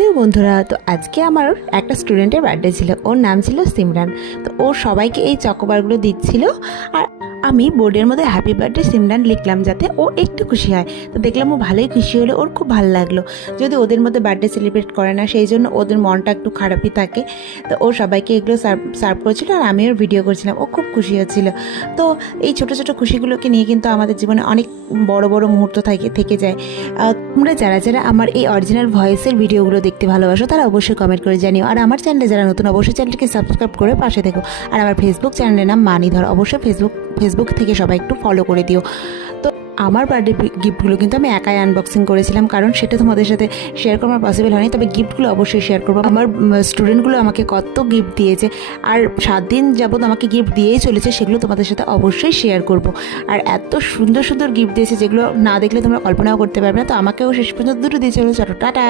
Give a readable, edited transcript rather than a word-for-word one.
Hello বন্ধুরা, তো আজকে আমার একটা স্টুডেন্টের বার্থডে ছিল। ওর নাম ছিল সিমরান। তো ও সবাইকে এই চকোবারগুলো দিচ্ছিল, আর আমি বোর্ডের মধ্যে হ্যাপি বার্থডে সিমরান লিখলাম যাতে ও একটু খুশি হয়। তো দেখলাম ও ভালোই খুশি হলো, ওর খুব ভালো লাগলো। যদি ওদের মধ্যে বার্থডে সেলিব্রেট করে না, সেই জন্য ওদের মনটা একটু খারাপই থাকে। তো ও সবাইকে এগুলো সার্ভ করেছিল, আর আমি ওর ভিডিও করছিলাম। ও খুব খুশি হচ্ছিল। তো এই ছোটো ছোটো খুশিগুলোকে নিয়ে কিন্তু আমাদের জীবনে অনেক বড় বড় মুহূর্ত থেকে যায়। তোমরা যারা যারা আমার এই অরিজিনাল ভয়েসের ভিডিওগুলো দেখতে ভালোবাসো তারা অবশ্যই কমেন্ট করে জানিও। আর আমার চ্যানেলে যারা নতুন, অবশ্যই চ্যানেলটিকে সাবস্ক্রাইব করে পাশে থেকো। আর আমার ফেসবুক চ্যানেলের নাম মানিধর, অবশ্যই ফেসবুক থেকে সবাই একটু ফলো করে দিও। তো আমার বার্থডে গিফটগুলো কিন্তু আমি একাই আনবক্সিং করেছিলাম, কারণ সেটা তোমাদের সাথে শেয়ার করা পসিবল হয়নি। তবে গিফটগুলো অবশ্যই শেয়ার করবো। আমার স্টুডেন্টগুলো আমাকে কত গিফট দিয়েছে, আর 7 দিন যাবত আমাকে গিফট দিয়েই চলেছে, সেগুলো তোমাদের সাথে অবশ্যই শেয়ার করব। আর এত সুন্দর সুন্দর গিফট দিয়েছে যেগুলো না দেখলে তোমরা কল্পনাও করতে পারবে না। তো আমাকেও শেষ পর্যন্ত দুটো দিয়েছিল। চলো টাটা।